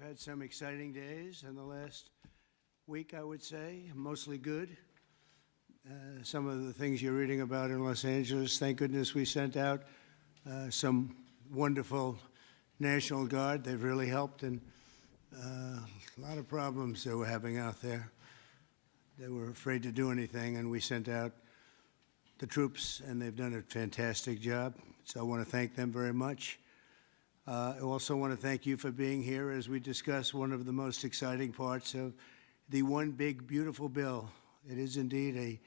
We've had some exciting days in the last week, I would say, mostly good. Some of the things you're reading about in Los Angeles, thank goodness we sent out some wonderful National Guard. They've really helped in a lot of problems they were having out there. They were afraid to do anything, and we sent out the troops, and they've done a fantastic job. So I want to thank them very much. I also want to thank you for being here as we discuss one of the most exciting parts of the One Big Beautiful Bill. It is indeed a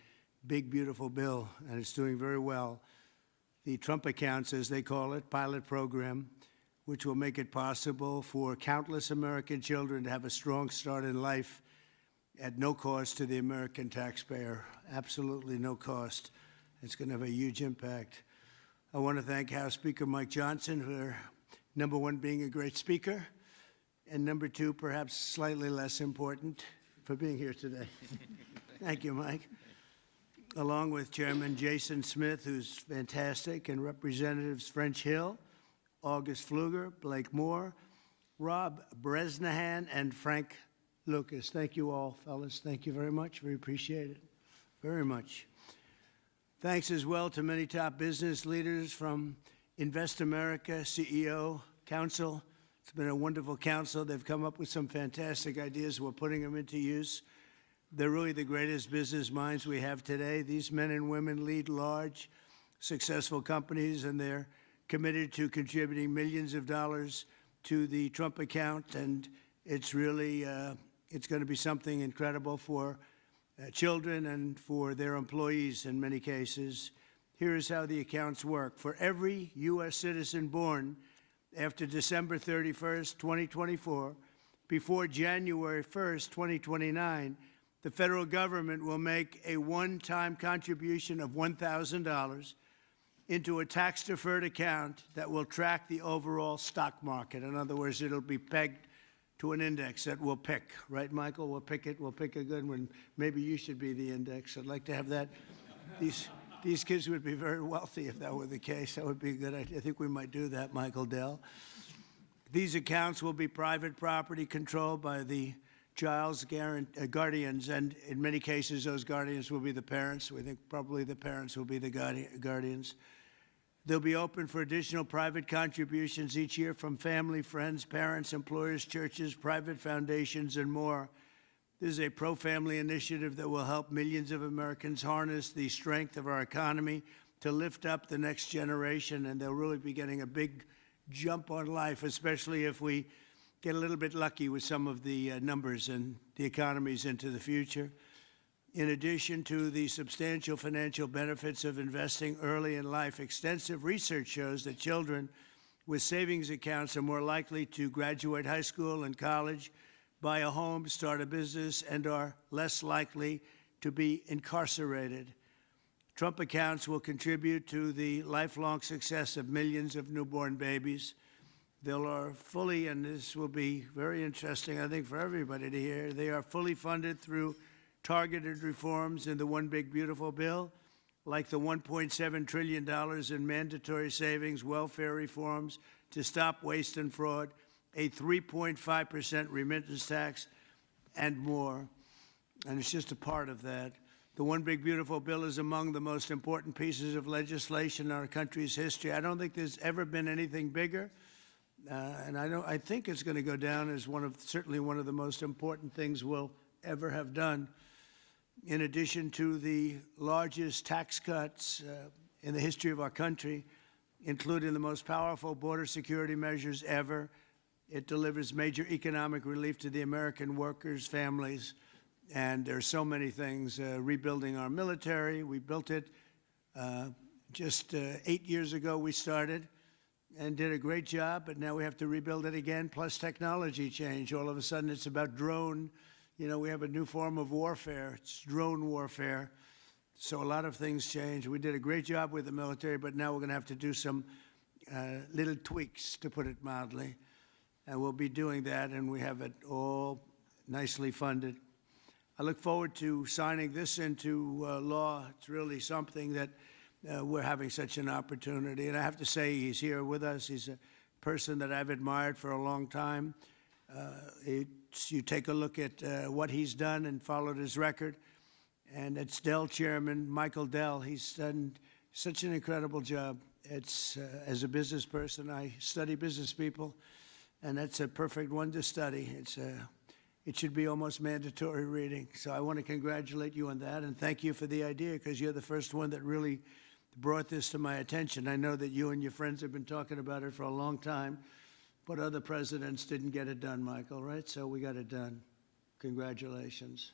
big, beautiful bill, and it's doing very well. The Trump Accounts, as they call it, pilot program, which will make it possible for countless American children to have a strong start in life at no cost to the American taxpayer, absolutely no cost. It's going to have a huge impact. I want to thank House Speaker Mike Johnson for, number one, being a great speaker, and number two, perhaps slightly less important, for being here today. Thank you, Mike. Along with Chairman Jason Smith, who's fantastic, and Representatives French Hill, August Pfluger, Blake Moore, Rob Bresnahan, and Frank Lucas. Thank you all, fellas. Thank you very much. We appreciate it very much. Thanks as well to many top business leaders from Invest America, CEO, Council. It's been a wonderful council. They've come up with some fantastic ideas. We're putting them into use. They're really the greatest business minds we have today. These men and women lead large, successful companies, and they're committed to contributing millions of dollars to the Trump account. And it's really, it's going to be something incredible for children and for their employees in many cases. Here is how the accounts work. For every U.S. citizen born after December 31st, 2024, before January 1st, 2029, the federal government will make a one-time contribution of $1,000 into a tax-deferred account that will track the overall stock market. In other words, it'll be pegged to an index that we'll pick. Right, Michael? We'll pick it. We'll pick a good one. Maybe you should be the index. I'd like to have that. These kids would be very wealthy if that were the case. That would be a good idea. I think we might do that, Michael Dell. These accounts will be private property controlled by the child's guardians, and in many cases, those guardians will be the parents. We think probably the parents will be the guardians. They'll be open for additional private contributions each year from family, friends, parents, employers, churches, private foundations, and more. This is a pro-family initiative that will help millions of Americans harness the strength of our economy to lift up the next generation, and they'll really be getting a big jump on life, especially if we get a little bit lucky with some of the numbers and the economies into the future. In addition to the substantial financial benefits of investing early in life, extensive research shows that children with savings accounts are more likely to graduate high school and college, buy a home, start a business, and are less likely to be incarcerated. Trump accounts will contribute to the lifelong success of millions of newborn babies. They are fully, and this will be very interesting, I think, for everybody to hear, they are fully funded through targeted reforms in the One Big Beautiful Bill, like the $1.7 trillion in mandatory savings, welfare reforms to stop waste and fraud, a 3.5% remittance tax, and more. And it's just a part of that. The One Big Beautiful Bill is among the most important pieces of legislation in our country's history. I don't think there's ever been anything bigger. And I think it's going to go down as certainly one of the most important things we'll ever have done. In addition to the largest tax cuts in the history of our country, including the most powerful border security measures ever, it delivers major economic relief to the American workers' families. And there are so many things. Rebuilding our military, we built it just 8 years ago we started and did a great job, but now we have to rebuild it again, plus technology change. All of a sudden it's about drone. You know, we have a new form of warfare. It's drone warfare. So a lot of things change. We did a great job with the military, but now we're going to have to do some little tweaks, to put it mildly. And we'll be doing that, and we have it all nicely funded. I look forward to signing this into law. It's really something that we're having such an opportunity. And I have to say, he's here with us. He's a person that I've admired for a long time. You take a look at what he's done and followed his record. And it's Dell chairman, Michael Dell. He's done such an incredible job. It's, as a business person, I study business people, and that's a perfect one to study. It should be almost mandatory reading. So I want to congratulate you on that, and thank you for the idea, because you're the first one that really brought this to my attention. I know that you and your friends have been talking about it for a long time, but other presidents didn't get it done, Michael, right? So we got it done. Congratulations.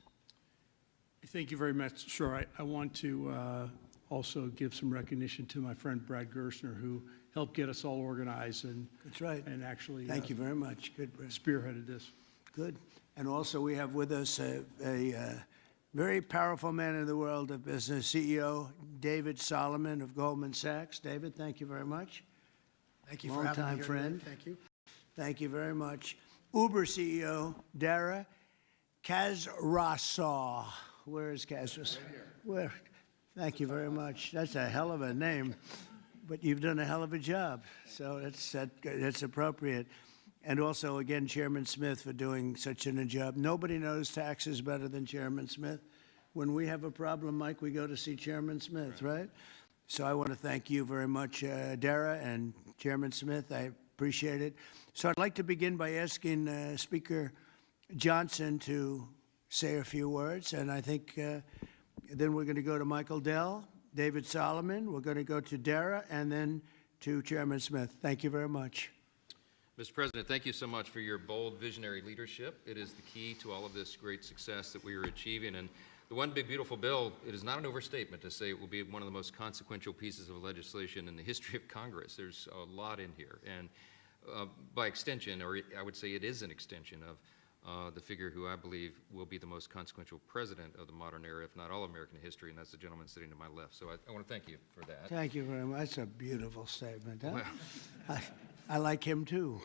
Thank you very much. Sure. I want to also give some recognition to my friend Brad Gerstner, who helped get us all organized and that's right. And actually thank you very much. Good, Brad. Spearheaded this. Good. And also we have with us a very powerful man in the world of business, CEO David Solomon of Goldman Sachs. David, thank you very much. Thank you for having me here today. Friend. Thank you. Thank you very much. Uber CEO Dara Khosrowshahi. Where is Khosrowshahi? Right here. Where? Thank you very much. That's a hell of a name, but you've done a hell of a job. So that's appropriate. And also, again, Chairman Smith for doing such a job. Nobody knows taxes better than Chairman Smith. When we have a problem, Mike, we go to see Chairman Smith, right? So I want to thank you very much, Dara and Chairman Smith. I appreciate it. So I'd like to begin by asking Speaker Johnson to say a few words, and I think then we're going to go to Michael Dell, David Solomon, we're going to go to Dara, and then to Chairman Smith. Thank you very much. Mr. President, thank you so much for your bold, visionary leadership. It is the key to all of this great success that we are achieving. And the One Big Beautiful Bill, it is not an overstatement to say it will be one of the most consequential pieces of legislation in the history of Congress. There's a lot in here. And by extension, or I would say it is an extension of the figure who I believe will be the most consequential president of the modern era, if not all American history, and that's the gentleman sitting to my left. So I want to thank you for that. Thank you very much. That's a beautiful statement. Huh? Well, I like him too.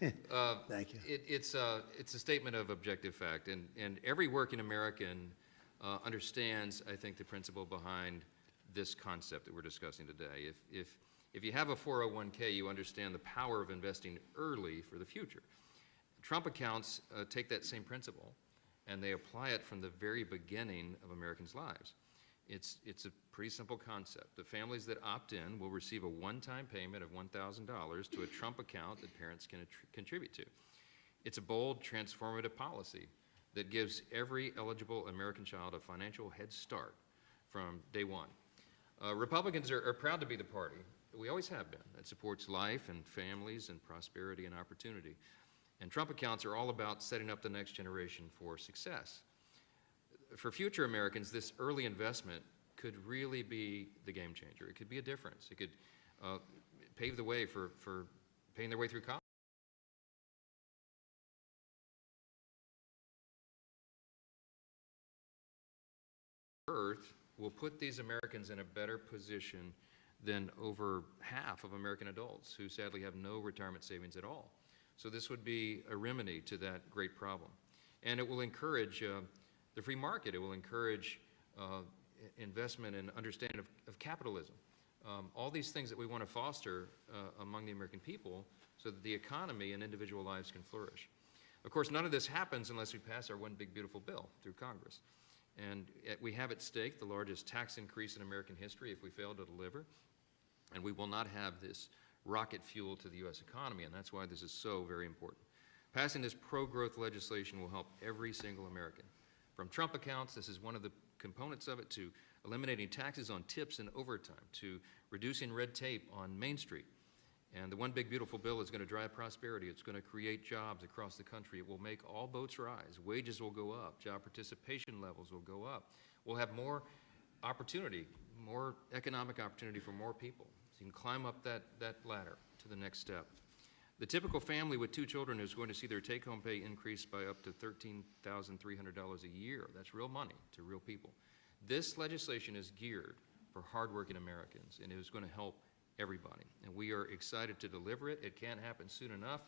Thank you. It's a statement of objective fact, and every working American understands, I think, the principle behind this concept that we're discussing today. If you have a 401k, you understand the power of investing early for the future. Trump accounts take that same principle, and they apply it from the very beginning of Americans' lives. It's a pretty simple concept. The families that opt in will receive a one-time payment of $1,000 to a Trump account that parents can contribute to. It's a bold, transformative policy that gives every eligible American child a financial head start from day one. Republicans are proud to be the party, we always have been, that supports life and families and prosperity and opportunity. And Trump accounts are all about setting up the next generation for success. For future Americans, this early investment could really be the game changer. It could be a difference. It could pave the way for paying their way through college. Earth will put these Americans in a better position than over half of American adults who sadly have no retirement savings at all. So this would be a remedy to that great problem. And it will encourage the free market. It will encourage investment and understanding of capitalism. All these things that we want to foster among the American people so that the economy and individual lives can flourish. Of course, none of this happens unless we pass our One Big Beautiful Bill through Congress. And we have at stake the largest tax increase in American history if we fail to deliver. And we will not have this rocket fuel to the U.S. economy, and that's why this is so very important. Passing this pro-growth legislation will help every single American. From Trump accounts, this is one of the components of it, to eliminating taxes on tips and overtime, to reducing red tape on Main Street. And the One Big Beautiful Bill is going to drive prosperity. It's going to create jobs across the country. It will make all boats rise. Wages will go up. Job participation levels will go up. We'll have more opportunity, more economic opportunity for more people. So you can climb up that ladder to the next step. The typical family with 2 children is going to see their take-home pay increase by up to $13,300 a year. That's real money to real people. This legislation is geared for hardworking Americans, and it is going to help everybody. And we are excited to deliver it. It can't happen soon enough.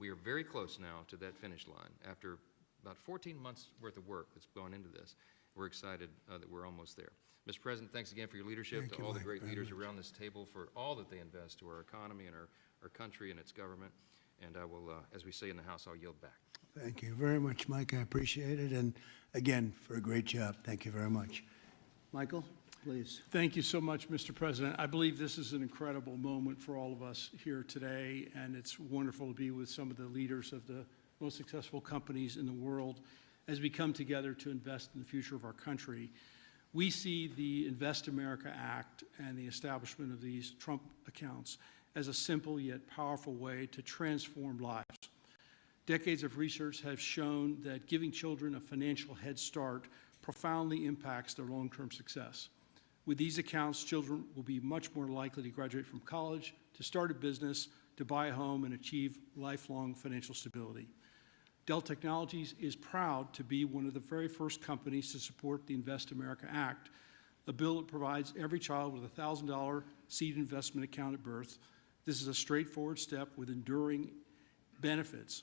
We are very close now to that finish line. After about 14 months worth of work that's gone into this, we're excited that we're almost there. Mr. President, thanks again for your leadership, to all the great leaders around this table for all that they invest to our economy and our country and its government. And I will, as we say in the House, I'll yield back. Thank you very much, Mike. I appreciate it. And again, for a great job. Thank you very much. Michael, please. Thank you so much, Mr. President. I believe this is an incredible moment for all of us here today, and it's wonderful to be with some of the leaders of the most successful companies in the world as we come together to invest in the future of our country. We see the Invest America Act and the establishment of these Trump accounts as a simple yet powerful way to transform lives. Decades of research have shown that giving children a financial head start profoundly impacts their long-term success. With these accounts, children will be much more likely to graduate from college, to start a business, to buy a home, and achieve lifelong financial stability. Dell Technologies is proud to be one of the very first companies to support the Invest America Act, a bill that provides every child with a $1,000 seed investment account at birth. This is a straightforward step with enduring benefits.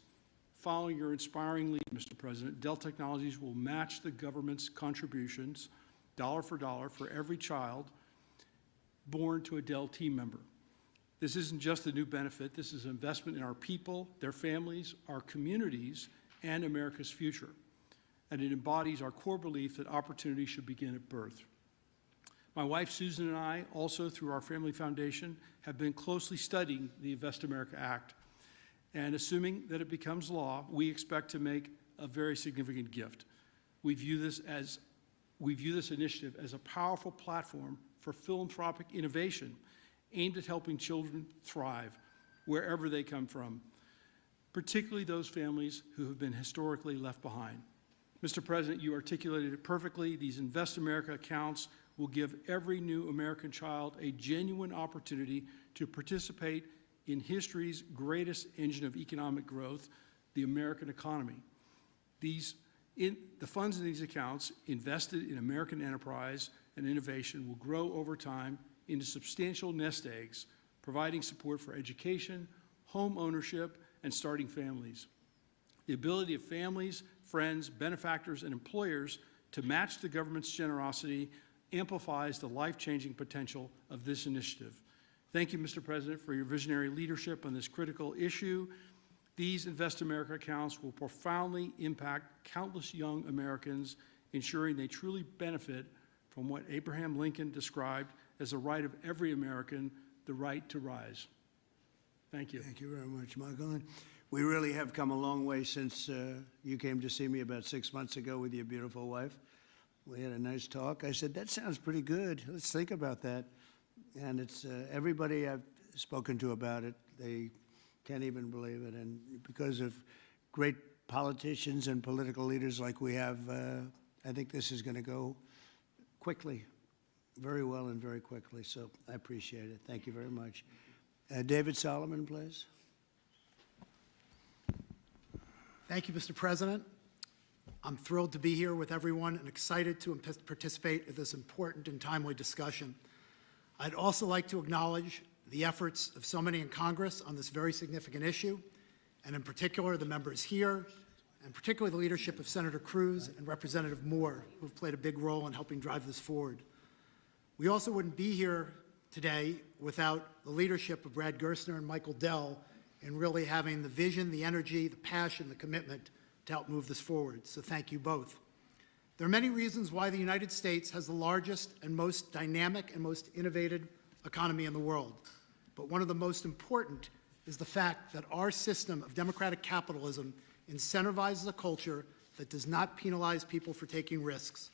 Following your inspiring lead, Mr. President, Dell Technologies will match the government's contributions, dollar for every child born to a Dell team member. This isn't just a new benefit. This is an investment in our people, their families, our communities, and America's future. And it embodies our core belief that opportunity should begin at birth. My wife, Susan, and I, also through our family foundation, have been closely studying the Invest America Act. And assuming that it becomes law, we expect to make a very significant gift. We view this initiative as a powerful platform for philanthropic innovation aimed at helping children thrive wherever they come from, particularly those families who have been historically left behind. Mr. President, you articulated it perfectly. These Invest America accounts will give every new American child a genuine opportunity to participate in history's greatest engine of economic growth, the American economy. The funds in these accounts invested in American enterprise and innovation will grow over time into substantial nest eggs, providing support for education, home ownership, and starting families. The ability of families, friends, benefactors, and employers to match the government's generosity amplifies the life-changing potential of this initiative. Thank you, Mr. President, for your visionary leadership on this critical issue. These Invest America accounts will profoundly impact countless young Americans, ensuring they truly benefit from what Abraham Lincoln described as the right of every American, the right to rise. Thank you. Thank you very much, Michael. And we really have come a long way since you came to see me about 6 months ago with your beautiful wife. We had a nice talk. I said, that sounds pretty good. Let's think about that. And it's everybody I've spoken to about it, they can't even believe it. And because of great politicians and political leaders like we have, I think this is going to go quickly, very well and very quickly. So I appreciate it. Thank you very much. David Solomon, please. Thank you, Mr. President. I'm thrilled to be here with everyone and excited to participate in this important and timely discussion. I'd also like to acknowledge the efforts of so many in Congress on this very significant issue, and in particular the members here, and particularly the leadership of Senator Cruz and Representative Moore, who have played a big role in helping drive this forward. We also wouldn't be here today without the leadership of Brad Gerstner and Michael Dell in really having the vision, the energy, the passion, the commitment to help move this forward. So thank you both. There are many reasons why the United States has the largest and most dynamic and most innovative economy in the world. But one of the most important is the fact that our system of democratic capitalism incentivizes a culture that does not penalize people for taking risks.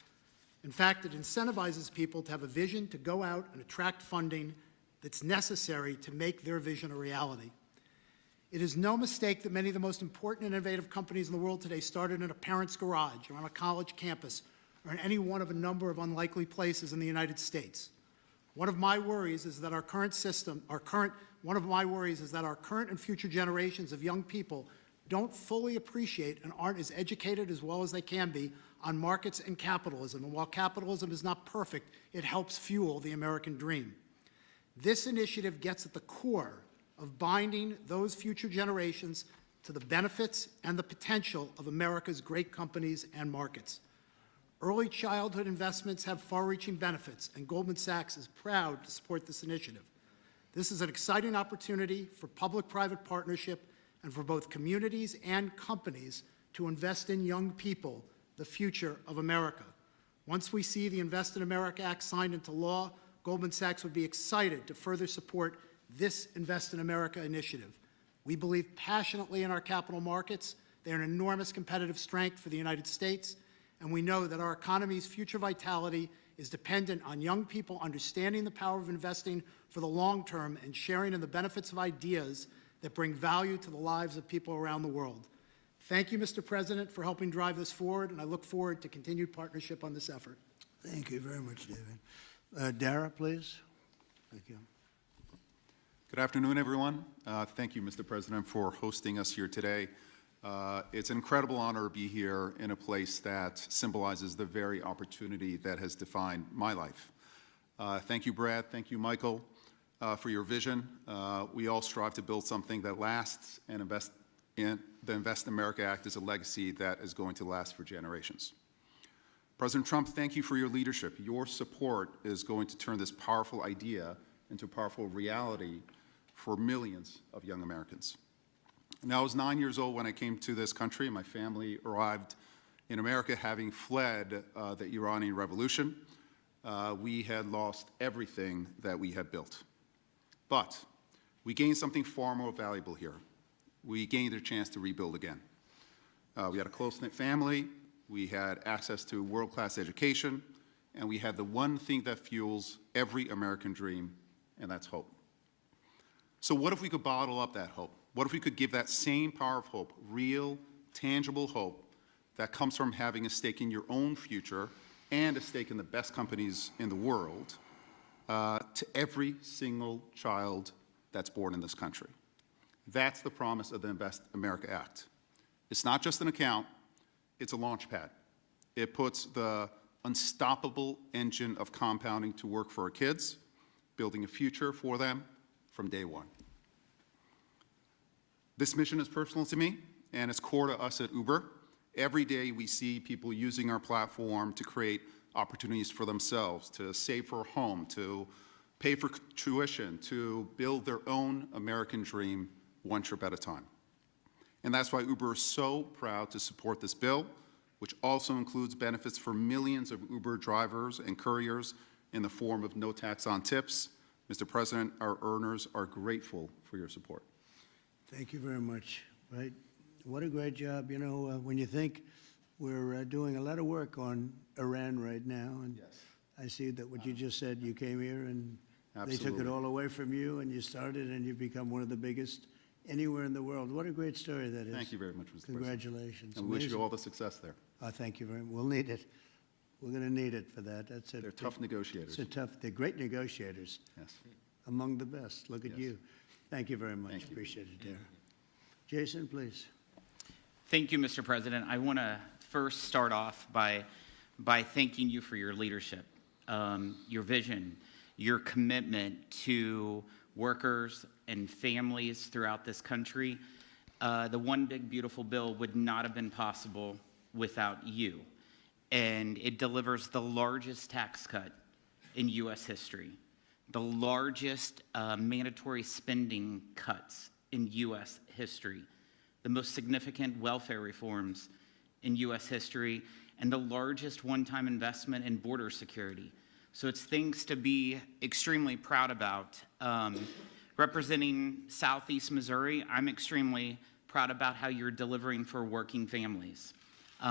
In fact, it incentivizes people to have a vision to go out and attract funding that's necessary to make their vision a reality. It is no mistake that many of the most important and innovative companies in the world today started in a parent's garage or on a college campus or in any one of a number of unlikely places in the United States. One of my worries is that our current and future generations of young people don't fully appreciate and aren't as educated as well as they can be on markets and capitalism. And while capitalism is not perfect, it helps fuel the American dream. This initiative gets at the core of binding those future generations to the benefits and the potential of America's great companies and markets. Early childhood investments have far-reaching benefits, and Goldman Sachs is proud to support this initiative. This is an exciting opportunity for public-private partnership and for both communities and companies to invest in young people, the future of America. Once we see the Invest in America Act signed into law, Goldman Sachs would be excited to further support this Invest in America initiative. We believe passionately in our capital markets. They're an enormous competitive strength for the United States, and we know that our economy's future vitality is dependent on young people understanding the power of investing for the long term and sharing in the benefits of ideas that bring value to the lives of people around the world. Thank you, Mr. President, for helping drive this forward, and I look forward to continued partnership on this effort. Thank you very much, David. Dara, please. Thank you. Good afternoon, everyone. Thank you, Mr. President, for hosting us here today. It's an incredible honor to be here in a place that symbolizes the very opportunity that has defined my life. Thank you, Brad. Thank you, Michael, for your vision. We all strive to build something that lasts, and the Invest in America Act is a legacy that is going to last for generations. President Trump, thank you for your leadership. Your support is going to turn this powerful idea into a powerful reality for millions of young Americans. Now, I was 9 years old when I came to this country, and my family arrived in America having fled the Iranian Revolution. We had lost everything that we had built. But we gained something far more valuable here. We gained a chance to rebuild again. We had a close-knit family, we had access to world-class education, and we had the one thing that fuels every American dream, and that's hope. So what if we could bottle up that hope? What if we could give that same power of hope, real, tangible hope that comes from having a stake in your own future and a stake in the best companies in the world to every single child that's born in this country? That's the promise of the Invest America Act. It's not just an account, it's a launch pad. It puts the unstoppable engine of compounding to work for our kids, building a future for them from day one. This mission is personal to me, and it's core to us at Uber. Every day we see people using our platform to create opportunities for themselves, to save for a home, to pay for tuition, to build their own American dream one trip at a time. And that's why Uber is so proud to support this bill, which also includes benefits for millions of Uber drivers and couriers in the form of no tax on tips. Mr. President, our earners are grateful for your support. Thank you very much. Right? What a great job. You know, when you think we're doing a lot of work on Iran right now, and Yes. I see that what you just said, you came here and they took it Absolutely. all away from you, and you started, and you've become one of the biggest anywhere in the world. What a great story that is. Thank you very much, Mr. President. Congratulations. And we wish you Amazing. all the success there. Thank you very much. We'll need it. We're going to need it for that. That's it. They're tough negotiators. They're great negotiators, Yes. among the best. Look at Yes. you. Thank you very much. Thank you. Appreciate it, Dara. Jason, please. Thank you, Mr. President. I want to first start off by thanking you for your leadership, your vision, your commitment to workers and families throughout this country. The One Big Beautiful Bill would not have been possible without you. And it delivers the largest tax cut in U.S. history, the largest mandatory spending cuts in U.S. history, the most significant welfare reforms in U.S. history, and the largest one-time investment in border security. So it's things to be extremely proud about. Representing Southeast Missouri, I'm extremely proud about how you're delivering for working families.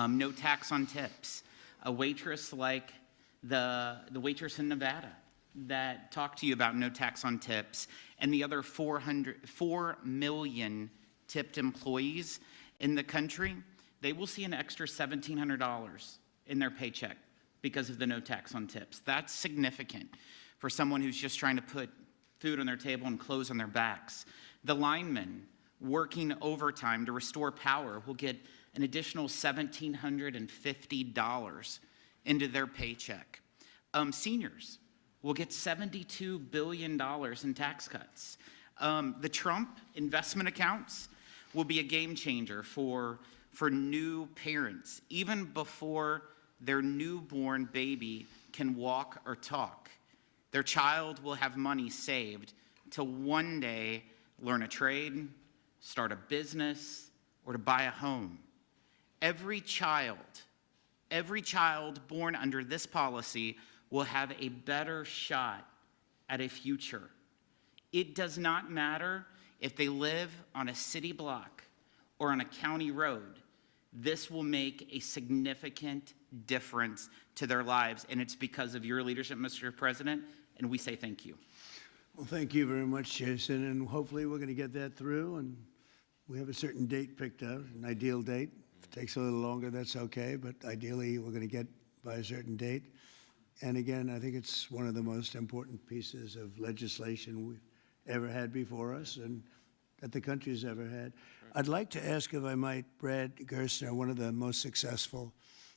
No tax on tips. A waitress like the waitress in Nevada that talked to you about no tax on tips, and the other 4 million tipped employees in the country, they will see an extra $1,700 in their paycheck because of the no tax on tips. That's significant for someone who's just trying to put food on their table and clothes on their backs. The linemen working overtime to restore power will get an additional $1,750 into their paycheck. Seniors will get $72 billion in tax cuts. The Trump investment accounts will be a game changer for new parents, even before their newborn baby can walk or talk. Their child will have money saved to one day learn a trade, start a business, or to buy a home. Every child born under this policy will have a better shot at a future. It does not matter if they live on a city block or on a county road. This will make a significant difference to their lives, and it's because of your leadership, Mr. President, and we say thank you. Well, thank you very much, Jason, and hopefully we're going to get that through, and we have a certain date picked out, an ideal date. If it takes a little longer, that's okay, but ideally we're going to get by a certain date. And again, I think it's one of the most important pieces of legislation we've ever had before us and that the country's ever had. I'd like to ask, if I might, Brad Gerstner, one of the most successful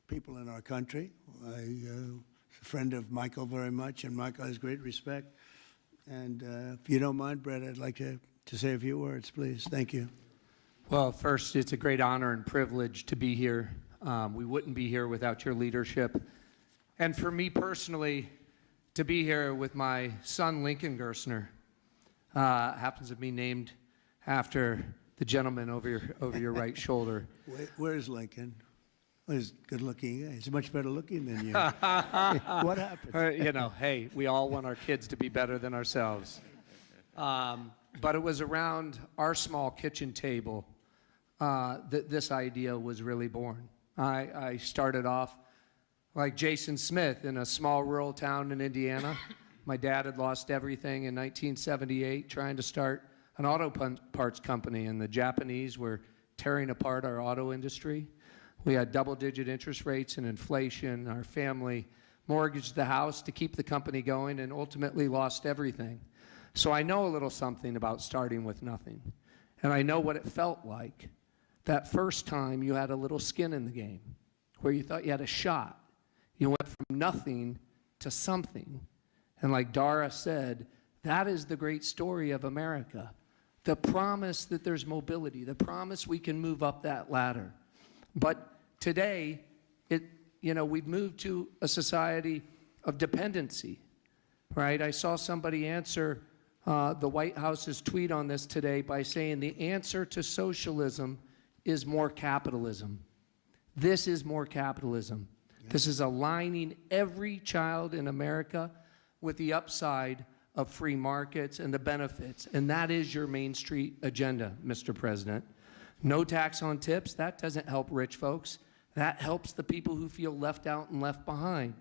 people in our country. I'm a friend of Michael very much, and Michael has great respect. And if you don't mind, Brad, I'd like to say a few words, please. Thank you. Well, first, it's a great honor and privilege to be here. We wouldn't be here without your leadership. And for me personally, to be here with my son, Lincoln Gerstner, happens to be named after the gentleman over your right shoulder. Where's Lincoln? Well, he's good looking. He's much better looking than you. What happened? You know, hey, we all want our kids to be better than ourselves. But it was around our small kitchen table that this idea was really born. I started off like Jason Smith in a small rural town in Indiana. My dad had lost everything in 1978 trying to start an auto parts company, and the Japanese were tearing apart our auto industry. We had double-digit interest rates and inflation. Our family mortgaged the house to keep the company going and ultimately lost everything. So I know a little something about starting with nothing. And I know what it felt like that first time you had a little skin in the game, where you thought you had a shot. You went from nothing to something. And like Dara said, that is the great story of America. The promise that there's mobility, the promise we can move up that ladder. But today, we've moved to a society of dependency, right? I saw somebody answer the White House's tweet on this today by saying the answer to socialism is more capitalism. This is more capitalism. Yeah. This is aligning every child in America with the upside of free markets and the benefits. And that is your Main Street agenda, Mr. President. No tax on tips, that doesn't help rich folks. That helps the people who feel left out and left behind.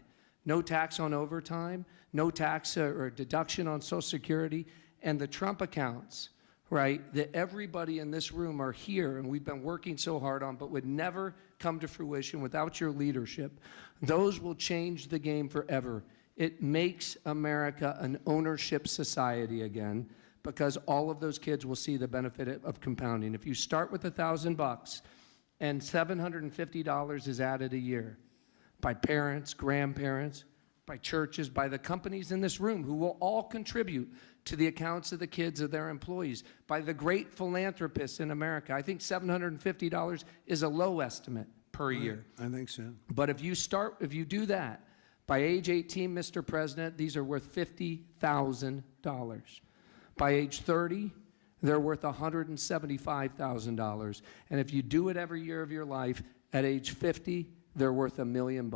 No tax on overtime, no tax or deduction on Social Security, and the Trump accounts, right, that everybody in this room are here and we've been working so hard on, but would never come to fruition without your leadership. Those will change the game forever. It makes America an ownership society again, because all of those kids will see the benefit of compounding. If you start with $1,000 and $750 is added a year by parents, grandparents, by churches, by the companies in this room who will all contribute to the accounts of the kids of their employees, by the great philanthropists in America. I think $750 is a low estimate per year. I think so. But if you do that, by age 18, Mr. President, these are worth $50,000. By age 30, they're worth $175,000. And if you do it every year of your life, at age 50, they're worth $1 million.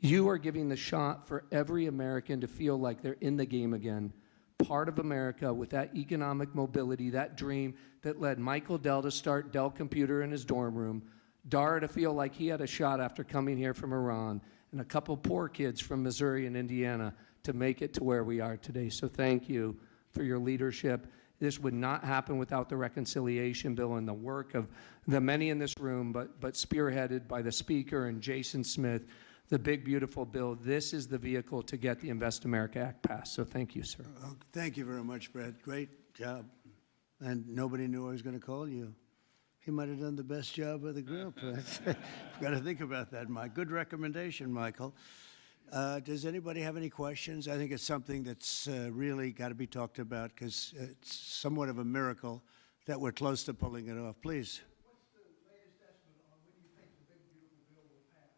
You are giving the shot for every American to feel like they're in the game again, part of America with that economic mobility, that dream that led Michael Dell to start Dell Computer in his dorm room, Dara to feel like he had a shot after coming here from Iran, and a couple poor kids from Missouri and Indiana to make it to where we are today. So thank you for your leadership. This would not happen without the reconciliation bill and the work of the many in this room, but spearheaded by the Speaker and Jason Smith, the big, beautiful bill. This is the vehicle to get the Invest America Act passed. So thank you, sir. Oh, thank you very much, Brad. Great job. And nobody knew I was going to call you. He might have done the best job of the group. Got to think about that, Mike. Good recommendation, Michael. Does anybody have any questions? I think it's something that's really got to be talked about, because it's somewhat of a miracle that we're close to pulling it off. Please. What's the latest estimate on when you think the big, beautiful bill will pass?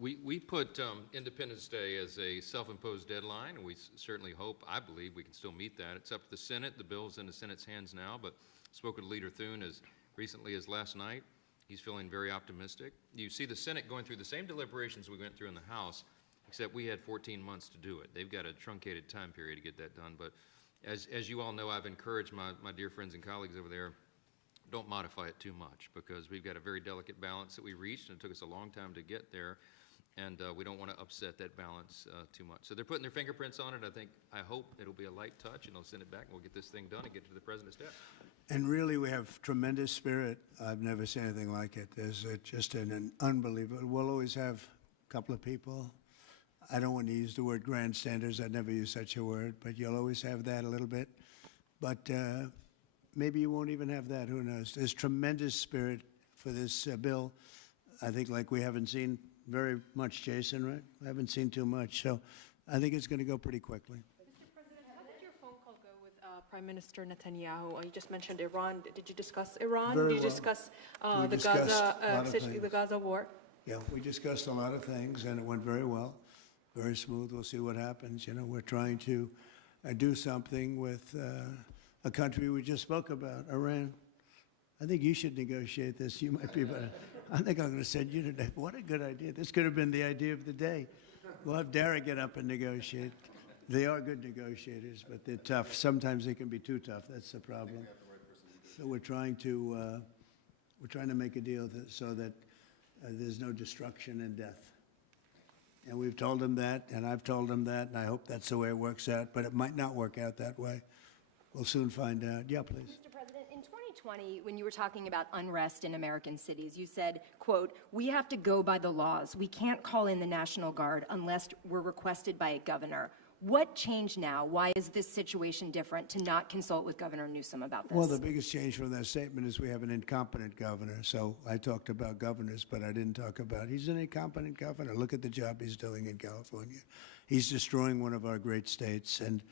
We put Independence Day as a self-imposed deadline, and we certainly hope, I believe, we can still meet that. It's up to the Senate. The bill's in the Senate's hands now, but spoke with Leader Thune as recently as last night. He's feeling very optimistic. You see the Senate going through the same deliberations we went through in the House, except we had 14 months to do it. They've got a truncated time period to get that done, but as you all know, I've encouraged my dear friends and colleagues over there, don't modify it too much, because we've got a very delicate balance that we reached, and it took us a long time to get there, and we don't want to upset that balance too much. So they're putting their fingerprints on it. I hope it'll be a light touch, and they'll send it back, and we'll get this thing done and get to the President's desk. And really, we have tremendous spirit. I've never seen anything like it. There's just an unbelievable, we'll always have a couple of people. I don't want to use the word grandstanders. I'd never use such a word, but you'll always have that a little bit. But maybe you won't even have that. Who knows? There's tremendous spirit for this bill. I think like we haven't seen very much, Jason, right? We haven't seen too much. So I think it's going to go pretty quickly. Mr. President, how did your phone call go with Prime Minister Netanyahu? You just mentioned Iran. Did you discuss Iran? Very Did you well. discuss We the discussed a lot of the things. Gaza war? Yeah, we discussed a lot of things, and it went very well, very smooth. We'll see what happens. You know, we're trying to do something with a country we just spoke about, Iran. I think you should negotiate this. You might be better. I think I'm going to send you today. What a good idea. This could have been the idea of the day. We'll have Dara get up and negotiate. They are good negotiators, but they're tough. Sometimes they can be too tough. That's the problem. So we're trying to make a deal so that there's no destruction and death. And we've told them that, and I've told them that, and I hope that's the way it works out, but it might not work out that way. We'll soon find out. Yeah, please. Mr. President, in 2020, when you were talking about unrest in American cities, you said, quote, "We have to go by the laws. We can't call in the National Guard unless we're requested by a governor." What changed now? Why is this situation different to not consult with Governor Newsom about this? Well, the biggest change from that statement is we have an incompetent governor. So I talked about governors, but I didn't talk about, he's an incompetent governor. Look at the job he's doing in California. He's destroying one of our great states. And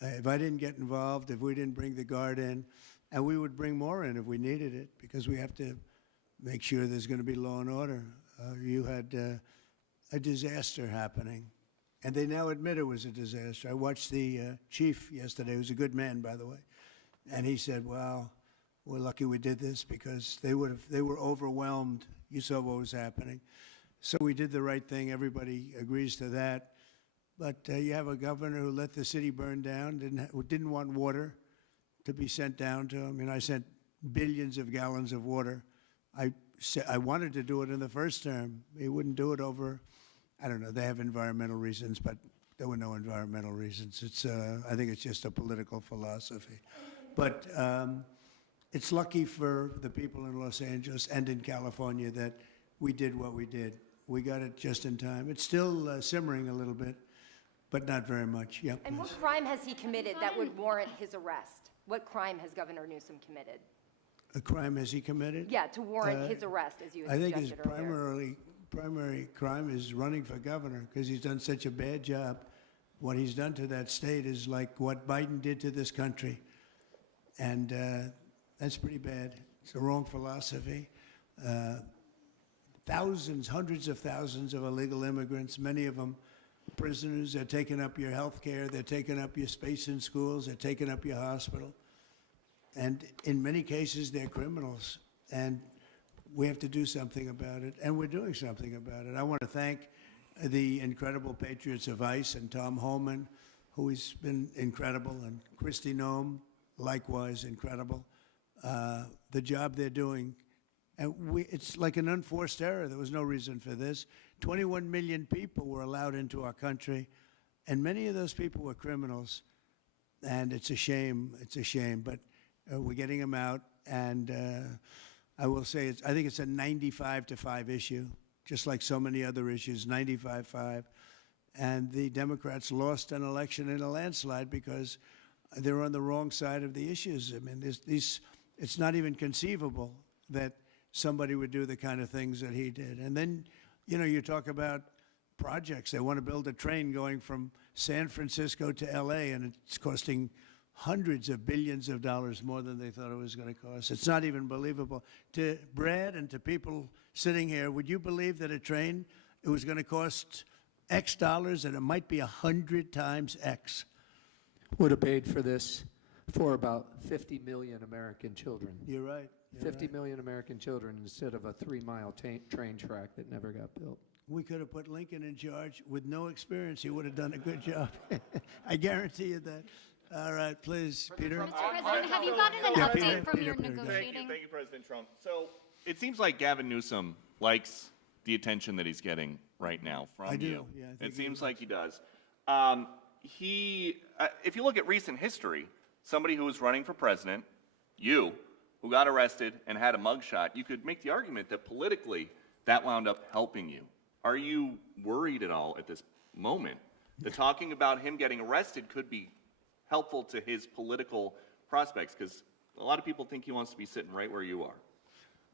if I didn't get involved, if we didn't bring the Guard in, and we would bring more in if we needed it, because we have to make sure there's going to be law and order. You had a disaster happening. And they now admit it was a disaster. I watched the chief yesterday, who's a good man, by the way, and he said, "Wow, we're lucky we did this because they were overwhelmed. You saw what was happening." So we did the right thing. Everybody agrees to that. But you have a governor who let the city burn down, didn't want water to be sent down to him. I sent billions of gallons of water. I wanted to do it in the first term. He wouldn't do it over. I don't know, they have environmental reasons, but there were no environmental reasons. I think it's just a political philosophy. But it's lucky for the people in Los Angeles and in California that we did what we did. We got it just in time. It's still simmering a little bit, but not very much. Yep. And what crime has he committed that would warrant his arrest? What crime has Governor Newsom committed? A crime has he committed? Yeah, to warrant his arrest, as you had I think his suggested earlier. primary crime is running for governor because he's done such a bad job. What he's done to that state is like what Biden did to this country. And that's pretty bad. It's the wrong philosophy. Thousands, hundreds of thousands of illegal immigrants, many of them prisoners. They're taking up your health care. They're taking up your space in schools. They're taking up your hospital. And in many cases, they're criminals. And we have to do something about it, and we're doing something about it. I want to thank the incredible patriots of ICE and Tom Homan, who has been incredible, and Kristi Noem, likewise incredible. The job they're doing, and it's like an unforced error. There was no reason for this. 21 million people were allowed into our country, and many of those people were criminals, and it's a shame. It's a shame, but we're getting them out, and I will say, I think it's a 95-5 issue, just like so many other issues, 95-5. And the Democrats lost an election in a landslide because they're on the wrong side of the issues. I mean, it's not even conceivable that somebody would do the kind of things that he did. And then, you talk about projects. They want to build a train going from San Francisco to L.A., and it's costing hundreds of billions of dollars more than they thought it was going to cost. It's not even believable. To Brad and to people sitting here, would you believe that a train it was going to cost X dollars, and it might be 100 times X. Would have paid for this for about 50 million American children. You're right. 50 million American children instead of a 3-mile train track that never got built. We could have put Lincoln in charge with no experience. He would have done a good job. I guarantee you that. All right, please, Peter. Mr. President, have you gotten an Yeah, update Peter, from Peter, your Peter, go ahead. negotiating? Thank you, President Trump. So it seems like Gavin Newsom likes the attention that he's getting right now from I do, you. yeah, I think It he seems does. like he does. If you look at recent history, somebody who was running for president, you, who got arrested and had a mugshot, you could make the argument that politically that wound up helping you. Are you worried at all at this moment that talking about him getting arrested could be helpful to his political prospects? Because a lot of people think he wants to be sitting right where you are.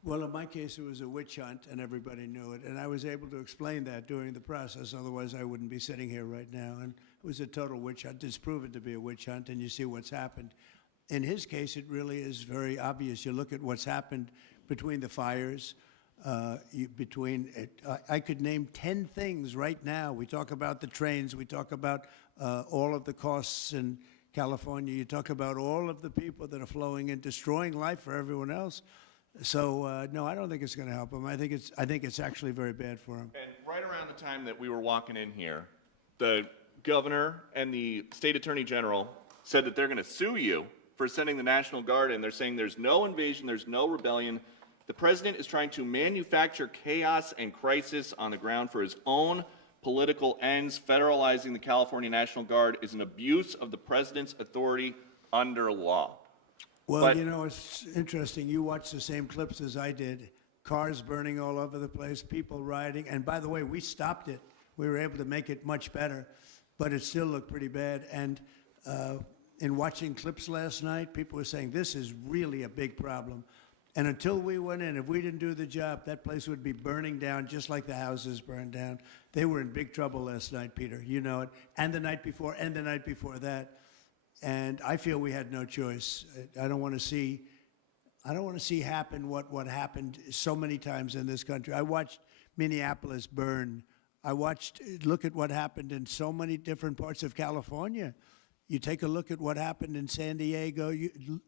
Well, in my case, it was a witch hunt, and everybody knew it. And I was able to explain that during the process. Otherwise, I wouldn't be sitting here right now. And it was a total witch hunt. It's proven to be a witch hunt, and you see what's happened. In his case, it really is very obvious. You look at what's happened between the fires, I could name 10 things right now. We talk about the trains. We talk about all of the costs in California. You talk about all of the people that are flowing in, destroying life for everyone else. So no, I don't think it's going to help him. I think it's actually very bad for him. And right around the time that we were walking in here, the governor and the state attorney general said that they're going to sue you for sending the National Guard in. They're saying there's no invasion, there's no rebellion. The president is trying to manufacture chaos and crisis on the ground for his own political ends. Federalizing the California National Guard is an abuse of the president's authority under law. Well, But- you know, it's interesting. You watched the same clips as I did. Cars burning all over the place, people rioting. And by the way, we stopped it. We were able to make it much better, but it still looked pretty bad. And in watching clips last night, people were saying, this is really a big problem. And until we went in, if we didn't do the job, that place would be burning down just like the houses burned down. They were in big trouble last night, Peter. You know it. And the night before, and the night before that. And I feel we had no choice. I don't want to see happen what happened so many times in this country. I watched Minneapolis burn. Look at what happened in so many different parts of California. You take a look at what happened in San Diego.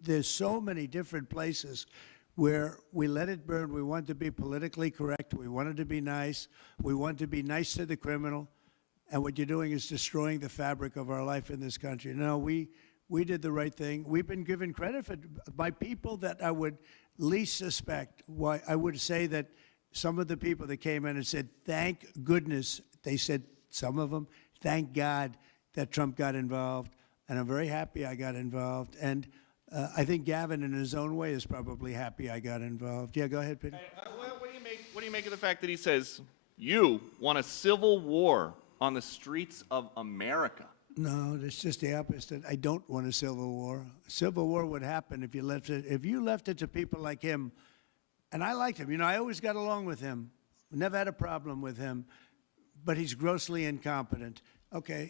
There's so many different places where we let it burn. We want to be politically correct. We wanted to be nice. We want to be nice to the criminal. And what you're doing is destroying the fabric of our life in this country. No, we did the right thing. We've been given credit by people that I would least suspect. Why I would say that some of the people that came in and said, thank goodness, they said, some of them, thank God that Trump got involved. And I'm very happy I got involved. And I think Gavin, in his own way, is probably happy I got involved. Yeah, go ahead, Peter. What do you make of the fact that he says, you want a civil war on the streets of America? No, it's just the opposite. I don't want a civil war. Civil war would happen if you left it to people like him. And I liked him. You know, I always got along with him. Never had a problem with him. But he's grossly incompetent. Okay.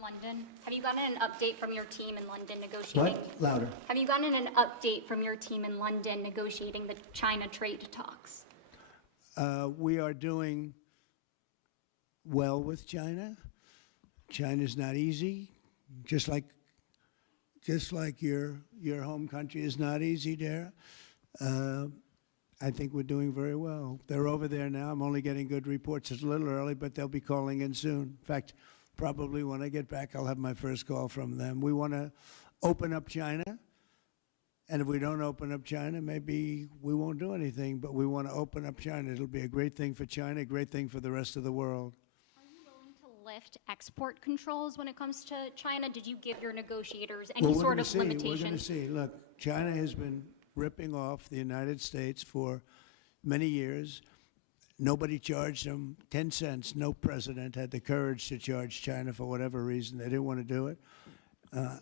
London. Have you gotten an update from your team in London negotiating? What? Louder. Have you gotten an update from your team in London negotiating the China trade talks? We are doing well with China. China's not easy, just like your home country is not easy there. I think we're doing very well. They're over there now. I'm only getting good reports. It's a little early, but they'll be calling in soon. In fact, probably when I get back, I'll have my first call from them. We want to open up China. And if we don't open up China, maybe we won't do anything. But we want to open up China. It'll be a great thing for China, a great thing for the rest of the world. Are you willing to lift export controls when it comes to China? Did you give your negotiators any sort of limitation? We're going to see. Look, China has been ripping off the United States for many years. Nobody charged them 10 cents. No president had the courage to charge China for whatever reason. They didn't want to do it.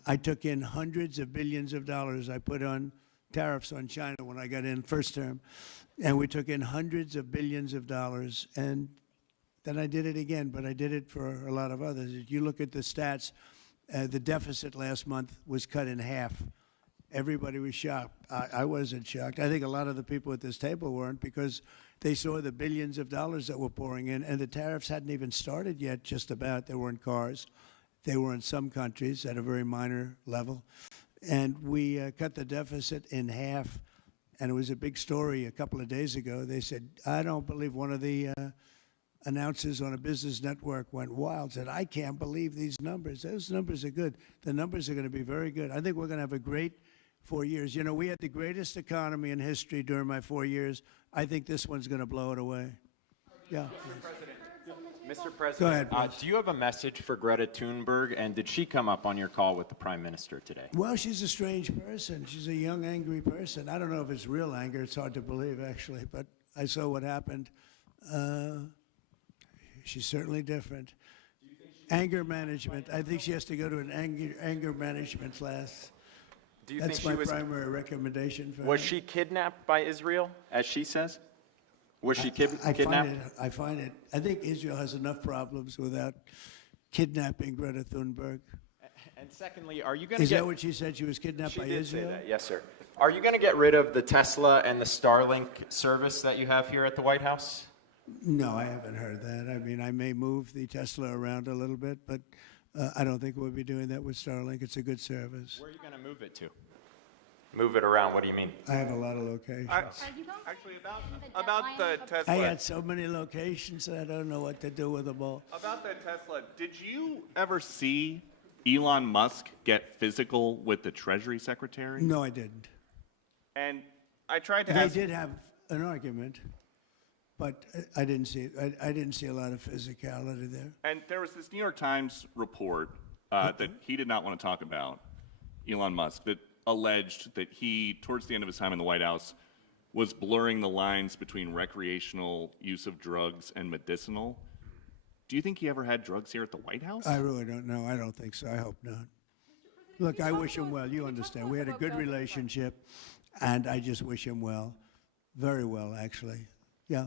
I took in hundreds of billions of dollars. I put on tariffs on China when I got in first term. And we took in hundreds of billions of dollars. And then I did it again, but I did it for a lot of others. If you look at the stats, the deficit last month was cut in half. Everybody was shocked. I wasn't shocked. I think a lot of the people at this table weren't, because They saw the billions of dollars that were pouring in, and the tariffs hadn't even started yet, just about. They were in cars. They were in some countries at a very minor level. And we cut the deficit in half, and it was a big story a couple of days ago. They said, I don't believe, one of the announcers on a business network went wild, said, I can't believe these numbers. Those numbers are good. The numbers are going to be very good. I think we're going to have a great 4 years. You know, we had the greatest economy in history during my 4 years. I think this one's going to blow it away. Yeah. Mr. President, Go ahead, please. do you have a message for Greta Thunberg, and did she come up on your call with the Prime Minister today? Well, she's a strange person. She's a young, angry person. I don't know if it's real anger. It's hard to believe, actually, but I saw what happened. She's certainly different. Anger management. I think she has to go to an anger management class. Do you That's think my she was, primary recommendation for was her. she kidnapped by Israel, as she says? Was she I kidnapped? find it. I think Israel has enough problems without kidnapping Greta Thunberg. And secondly, are you going to Is get... that what she said? She was kidnapped She by did Israel? say that, yes, sir. Are you going to get rid of the Tesla and the Starlink service that you have here at the White House? No, I haven't heard that. I mean, I may move the Tesla around a little bit, but I don't think we'll be doing that with Starlink. It's a good service. Where are you going to move it to? Move it around, what do you mean? I have a lot of locations. Actually, about the Tesla. I had so many locations that I don't know what to do with them all. About the Tesla, did you ever see Elon Musk get physical with the Treasury Secretary? No, I didn't. And I tried to They ask... did have an argument, but I didn't see it. I didn't see a lot of physicality there. And there was this New York Times report that he did not want to talk about, Elon Musk, that alleged that he, towards the end of his time in the White House, was blurring the lines between recreational use of drugs and medicinal. Do you think he ever had drugs here at the White House? I really don't know. I don't think so. I hope not. Look, I wish him well. You understand. We had a good relationship, and I just wish him well. Very well, actually. Yeah.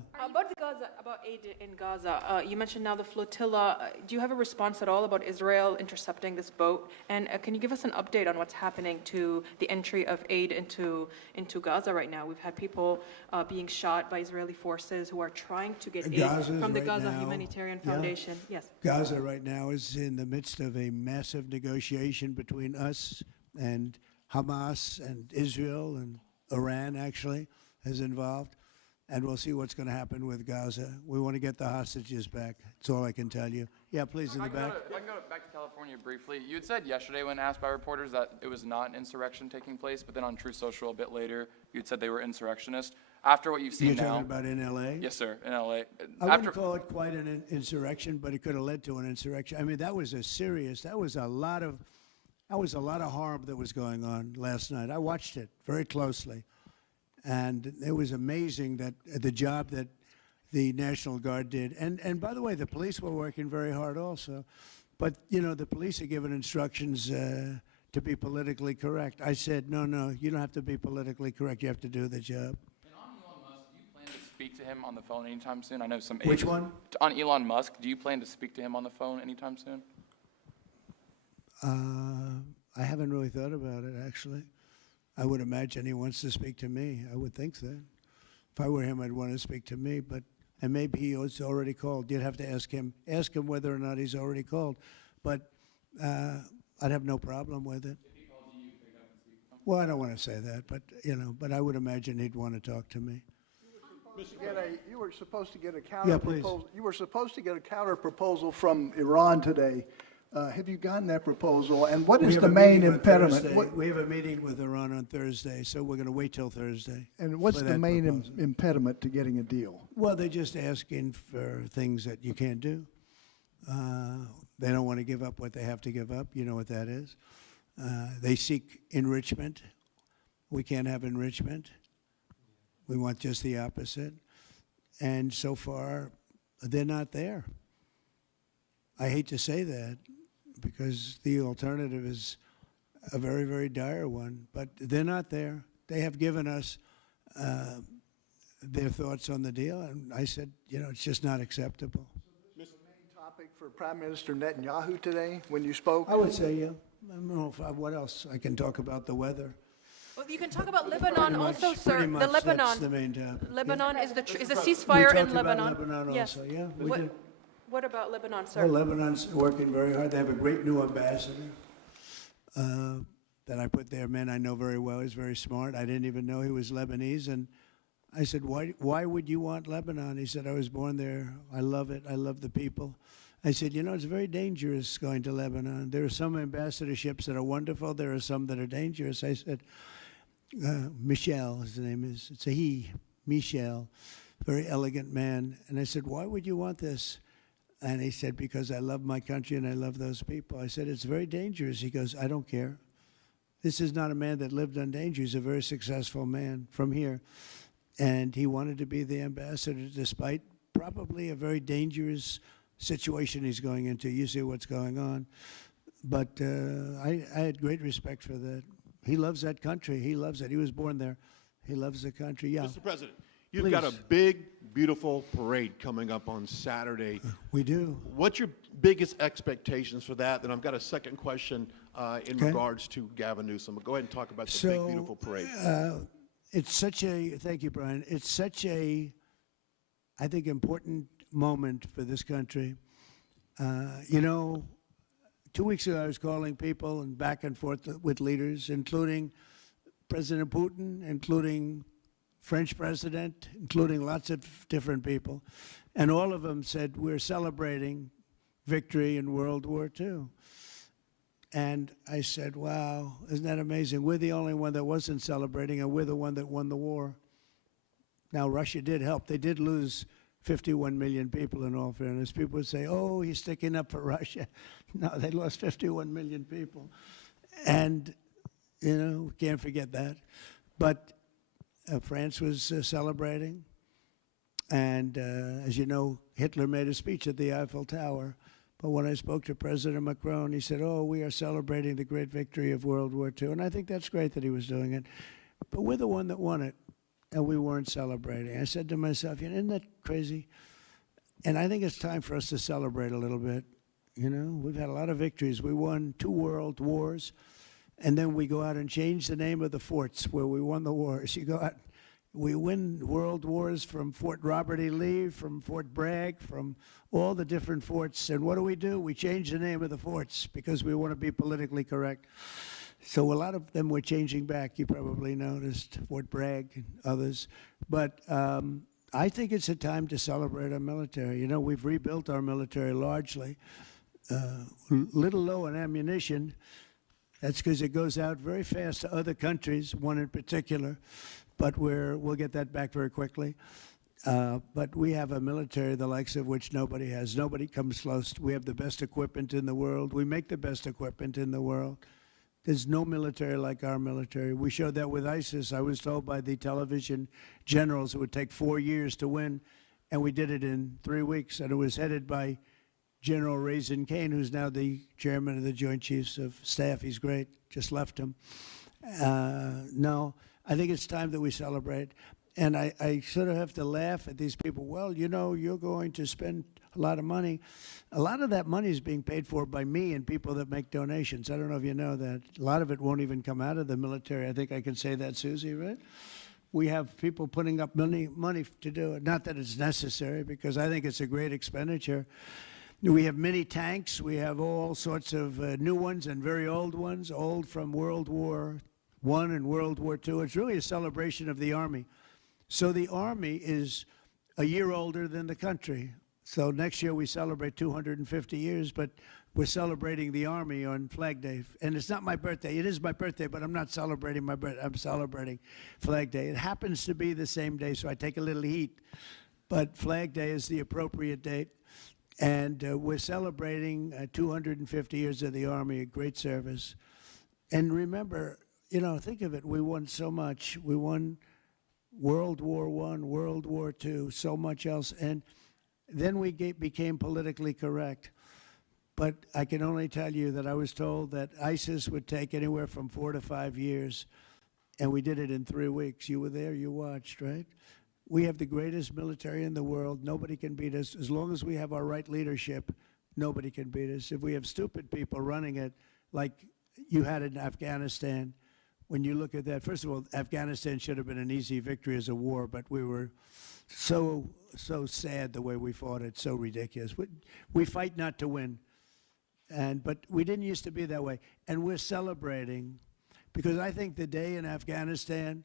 About aid in Gaza, you mentioned now the flotilla. Do you have a response at all about Israel intercepting this boat? And can you give us an update on what's happening to the entry of aid into Gaza right now? We've had people being shot by Israeli forces who are trying to get aid from the Gaza Humanitarian Foundation. Yes. Gaza right now is in the midst of a massive negotiation between us and Hamas and Israel, and Iran actually is involved. And we'll see what's going to happen with Gaza. We want to get the hostages back. That's all I can tell you. Yeah, please, in the back. I can go back to California briefly. You had said yesterday when asked by reporters that it was not an insurrection taking place, but then on True Social a bit later, you had said they were insurrectionists. After what you've seen You're now... talking about in L.A.? Yes, sir, in L.A. I wouldn't call it quite an insurrection, but it could have led to an insurrection. I mean, that was a lot of harm that was going on last night. I watched it very closely. And it was amazing that the job that the National Guard did. And by the way, the police were working very hard also. But, you know, the police are given instructions to be politically correct. I said, no, you don't have to be politically correct. You have to do the job. And on Elon Musk, do you plan to speak to him on the phone anytime soon? I know some... Which one? On Elon Musk, do you plan to speak to him on the phone anytime soon? I haven't really thought about it, actually. I would imagine he wants to speak to me. I would think that. If I were him, I'd want to speak to me, and maybe he's already called. You'd have to ask him whether or not he's already called. But I'd have no problem with it. If he calls you, pick up and speak to him? Well, I don't want to say that, but I would imagine he'd want to talk to me. You were supposed to get a counter Yeah, please. proposal. You were supposed to get a counter proposal from Iran today. Have you gotten that proposal? And what is the main impediment? We have a meeting with Iran on Thursday, so we're going to wait till Thursday. And what's for the that main proposal. impediment to getting a deal? Well, they're just asking for things that you can't do. They don't want to give up what they have to give up. You know what that is. They seek enrichment. We can't have enrichment. We want just the opposite. And so far, they're not there. I hate to say that, because the alternative is a very, very dire one. But they're not there. They have given us their thoughts on the deal, and I said, it's just not acceptable. Was the main topic for Prime Minister Netanyahu today when you spoke? I would say, yeah. I don't know what else. I can talk about the weather. Well, you can talk about Lebanon also, sir. Pretty The much, Lebanon. that's the main topic. Lebanon is the We ceasefire in talked about Lebanon. Lebanon Yes. also, yeah, we What- did. What about Lebanon, sir? Well, Lebanon's working very hard. They have a great new ambassador that I put there, man I know very well. He's very smart. I didn't even know he was Lebanese. And I said, why would you want Lebanon? He said, I was born there. I love it. I love the people. I said, you know, it's very dangerous going to Lebanon. There are some ambassadorships that are wonderful. There are some that are dangerous. I said, Michel, his name is, it's a he, Michel, very elegant man. And I said, why would you want this? And he said, because I love my country and I love those people. I said, it's very dangerous. He goes, I don't care. This is not a man that lived on danger. He's a very successful man from here. And he wanted to be the ambassador despite probably a very dangerous situation he's going into. You see what's going on. But I had great respect for that. He loves that country. He loves it. He was born there. He loves the country. Yeah. Mr. President, you've got a big, beautiful parade coming up on Saturday. We do. What's your biggest expectations for that? And I've got a second question in regards to Gavin Newsom. But go ahead and talk about the big, beautiful parade. It's such a, thank you, Brian. It's such a, I think, important moment for this country. You know, 2 weeks ago, I was calling people and back and forth with leaders, including President Putin, including French president, including lots of different people. And all of them said, we're celebrating victory in World War II. And I said, wow, isn't that amazing? We're the only one that wasn't celebrating, and we're the one that won the war. Now, Russia did help. They did lose 51 million people, in all fairness. People would say, oh, he's sticking up for Russia. No, they lost 51 million people. And, you know, can't forget that. But France was celebrating. And, as you know, Hitler made a speech at the Eiffel Tower. But when I spoke to President Macron, he said, oh, we are celebrating the great victory of World War II. And I think that's great that he was doing it. But we're the one that won it, and we weren't celebrating. I said to myself, you know, isn't that crazy? And I think it's time for us to celebrate a little bit. You know, we've had a lot of victories. We won 2 world wars, and then we go out and change the name of the forts where we won the wars. You go out, we win world wars from Fort Robert E. Lee, from Fort Bragg, from all the different forts. And what do? We change the name of the forts because we want to be politically correct. So a lot of them were changing back. You probably noticed Fort Bragg and others. But I think it's a time to celebrate our military. You know, we've rebuilt our military largely. Little low on ammunition. That's because it goes out very fast to other countries, one in particular. But we'll get that back very quickly. But we have a military the likes of which nobody has. Nobody comes close. We have the best equipment in the world. We make the best equipment in the world. There's no military like our military. We showed that with ISIS. I was told by the television generals it would take 4 years to win, and we did it in 3 weeks. And it was headed by General Raisin Kane, who's now the chairman of the Joint Chiefs of Staff. He's great. Just left him. No, I think it's time that we celebrate. And I sort of have to laugh at these people. Well, you know, you're going to spend a lot of money. A lot of that money is being paid for by me and people that make donations. I don't know if you know that. A lot of it won't even come out of the military. I think I can say that, Susie, right? We have people putting up money to do it. Not that it's necessary, because I think it's a great expenditure. We have mini tanks. We have all sorts of new ones and very old ones, old from World War I and World War II. It's really a celebration of the Army. So the Army is a year older than the country. So next year we celebrate 250 years, but we're celebrating the Army on Flag Day. And it's not my birthday. It is my birthday, but I'm not celebrating my birthday. I'm celebrating Flag Day. It happens to be the same day, so I take a little heat. But Flag Day is the appropriate date. And we're celebrating 250 years of the Army, a great service. And remember, you know, think of it. We won so much. We won World War I, World War II, so much else. And then we became politically correct. But I can only tell you that I was told that ISIS would take anywhere from 4 to 5 years, and we did it in 3 weeks. You were there, you watched, right? We have the greatest military in the world. Nobody can beat us. As long as we have our right leadership, nobody can beat us. If we have stupid people running it, like you had in Afghanistan, when you look at that, first of all, Afghanistan should have been an easy victory as a war, but we were so sad the way we fought it, so ridiculous. We fight not to win, but we didn't used to be that way. And we're celebrating, because I think the day in Afghanistan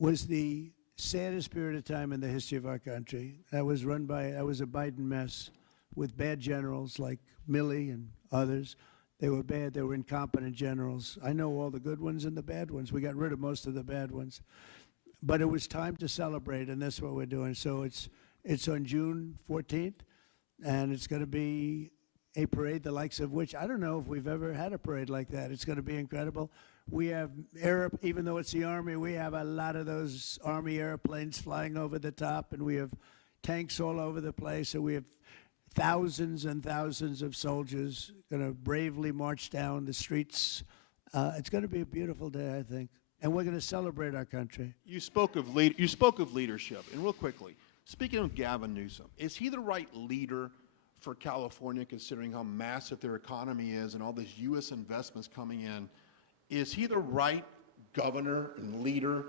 was the saddest period of time in the history of our country. That was a Biden mess with bad generals like Milley and others. They were bad. They were incompetent generals. I know all the good ones and the bad ones. We got rid of most of the bad ones. But it was time to celebrate, and that's what we're doing. So it's on June 14th, and it's going to be a parade the likes of which I don't know if we've ever had a parade like that. It's going to be incredible. We have even though it's the Army, we have a lot of those Army airplanes flying over the top, and we have tanks all over the place, and we have thousands and thousands of soldiers going to bravely march down the streets. It's going to be a beautiful day, I think, and we're going to celebrate our country. You spoke of leadership, and real quickly, speaking of Gavin Newsom, is he the right leader for California, considering how massive their economy is and all these U.S. investments coming in? Is he the right governor and leader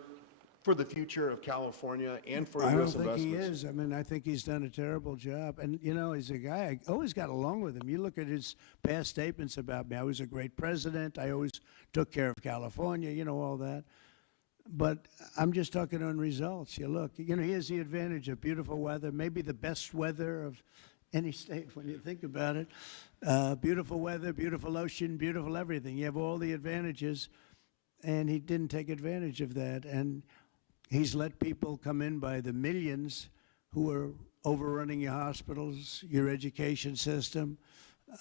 for the future of California and for U.S. investments? I don't think he is. I mean, I think he's done a terrible job. And, you know, he's a guy, I always got along with him. You look at his past statements about me. I was a great president. I always took care of California, you know, all that. But I'm just talking on results. You look, you know, here's the advantage of beautiful weather, maybe the best weather of any state when you think about it. Beautiful weather, beautiful ocean, beautiful everything. You have all the advantages, and he didn't take advantage of that. And he's let people come in by the millions who are overrunning your hospitals, your education system,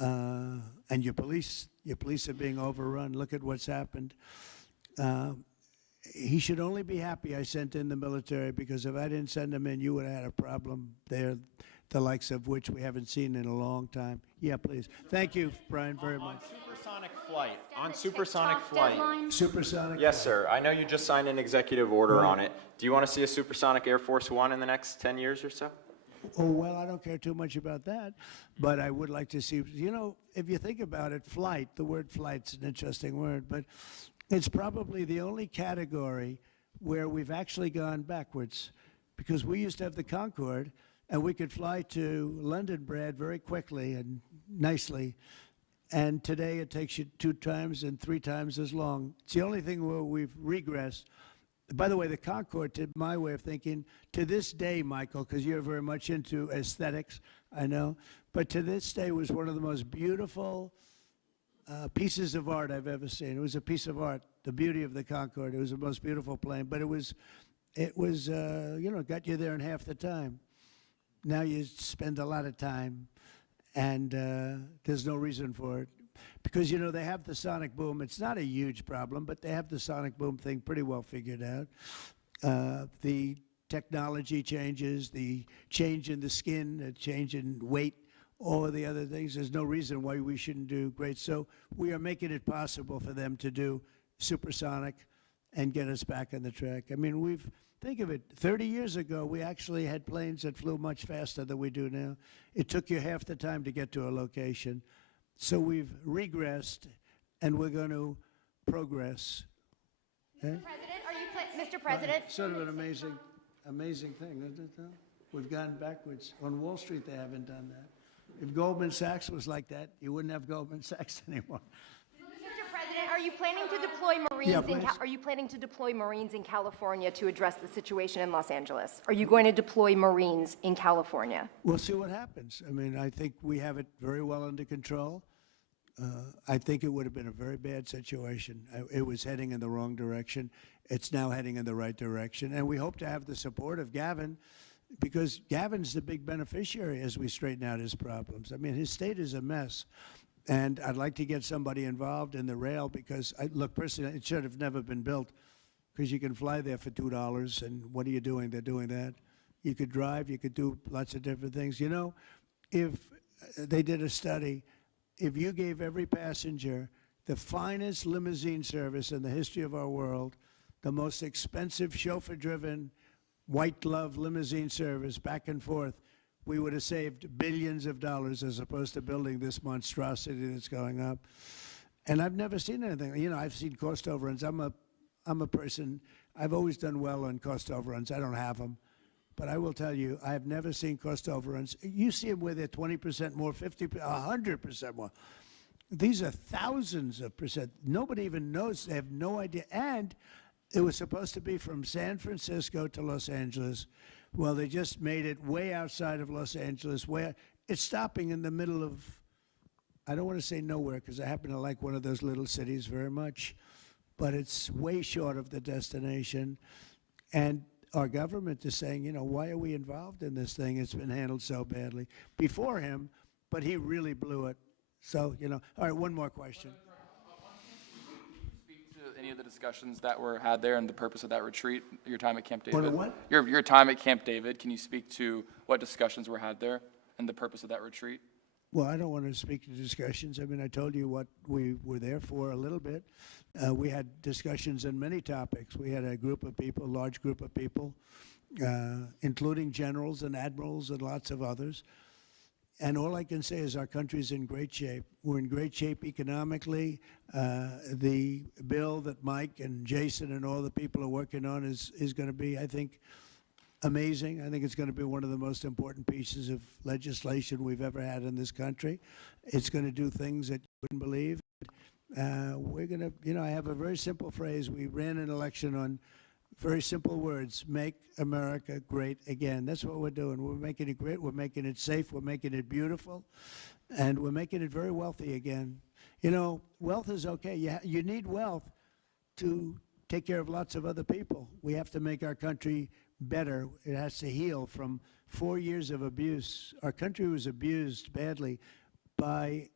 and your police. Your police are being overrun. Look at what's happened. He should only be happy I sent in the military, because if I didn't send them in, you would have had a problem there, the likes of which we haven't seen in a long time. Yeah, please. Thank you, Brian, very much. Supersonic flight. Supersonic? Yes, sir. I know you just signed an executive order on it. Do you want to see a supersonic Air Force One in the next 10 years or so? Oh, well, I don't care too much about that, but I would like to see, you know, if you think about it, flight, the word flight's an interesting word, but it's probably the only category where we've actually gone backwards, because we used to have the Concorde, and we could fly to London, Brad, very quickly and nicely. And today it takes you 2 times and 3 times as long. It's the only thing where we've regressed. By the way, the Concorde, to my way of thinking, to this day, Michael, because you're very much into aesthetics, I know, but to this day was one of the most beautiful pieces of art I've ever seen. It was a piece of art, the beauty of the Concorde. It was the most beautiful plane, but it was you know, got you there in half the time. Now you spend a lot of time, and there's no reason for it. Because, you know, they have the sonic boom. It's not a huge problem, but they have the sonic boom thing pretty well figured out. The technology changes, the change in the skin, the change in weight, all of the other things. There's no reason why we shouldn't do great. So we are making it possible for them to do supersonic and get us back on the track. I mean, think of it, 30 years ago, we actually had planes that flew much faster than we do now. It took you half the time to get to a location. So we've regressed, and we're going to progress. Mr. President, Mr. President? Sort of an amazing thing, isn't it, though? We've gone backwards. On Wall Street, they haven't done that. If Goldman Sachs was like that, you wouldn't have Goldman Sachs anymore. Mr. President, are you planning to deploy Marines? Are you planning to deploy Marines in California to address the situation in Los Angeles? Are you going to deploy Marines in California? We'll see what happens. I mean, I think we have it very well under control. I think it would have been a very bad situation. It was heading in the wrong direction. It's now heading in the right direction. And we hope to have the support of Gavin, because Gavin's the big beneficiary as we straighten out his problems. I mean, his state is a mess. And I'd like to get somebody involved in the rail, because, look, personally, it should have never been built, because you can fly there for $2, and what are you doing? They're doing that. You could drive. You could do lots of different things. You know, if they did a study, if you gave every passenger the finest limousine service in the history of our world, the most expensive chauffeur-driven, white-glove limousine service back and forth, we would have saved billions of dollars as opposed to building this monstrosity that's going up. And I've never seen anything. You know, I've seen cost overruns. I'm a I'm a person, I've always done well on cost overruns. I don't have them. But I will tell you, I have never seen cost overruns. You see them where they're 20% more, 50%, 100% more. These are thousands of percent. Nobody even knows. They have no idea. And it was supposed to be from San Francisco to Los Angeles. Well, they just made it way outside of Los Angeles. Where it's stopping in the middle of, I don't want to say nowhere because I happen to like one of those little cities very much, but it's way short of the destination. And our government is saying, you know, why are we involved in this thing? It's been handled so badly before him, but he really blew it. So, you know, all right, one more question. Speak to any of the discussions that were had there and the purpose of that retreat, your time at Camp David? What? Your time at Camp David, can you speak to what discussions were had there and the purpose of that retreat? Well, I don't want to speak to discussions. I mean, I told you what we were there for a little bit. We had discussions on many topics. We had a group of people, a large group of people, including generals and admirals and lots of others. And all I can say is our country's in great shape. We're in great shape economically. The bill that Mike and Jason and all the people are working on is going to be, I think, amazing. I think it's going to be one of the most important pieces of legislation we've ever had in this country. It's going to do things that you wouldn't believe. We're going to, you know, I have a very simple phrase. We ran an election on very simple words: make America great again. That's what we're doing. We're making it great. We're making it safe. We're making it beautiful. And we're making it very wealthy again. You know, wealth is okay. You need wealth to take care of lots of other people. We have to make our country better. It has to heal from 4 years of abuse. Our country was abused badly by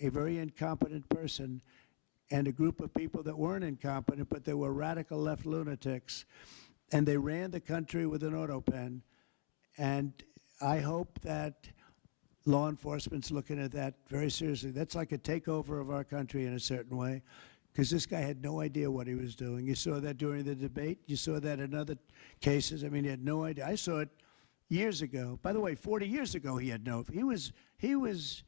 a very incompetent person and a group of people that weren't incompetent, but they were radical left lunatics. And they ran the country with an auto pen. And I hope that law enforcement's looking at that very seriously. That's like a takeover of our country in a certain way, because this guy had no idea what he was doing. You saw that during the debate. You saw that in other cases. I mean, he had no idea. I saw it years ago. By the way, 40 years ago, he had no. He was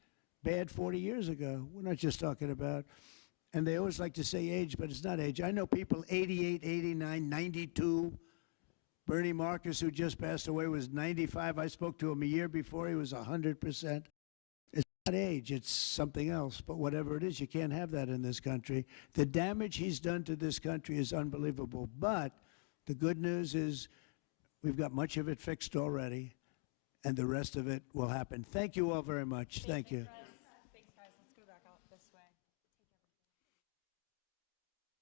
bad 40 years ago. We're not just talking about. And they always like to say age, but it's not age. I know people 88, 89, 92. Bernie Marcus, who just passed away, was 95. I spoke to him a year before. He was 100%. It's not age. It's something else. But whatever it is, you can't have that in this country. The damage he's done to this country is unbelievable. But the good news is we've got much of it fixed already, and the rest of it will happen. Thank you all very much. Thank you.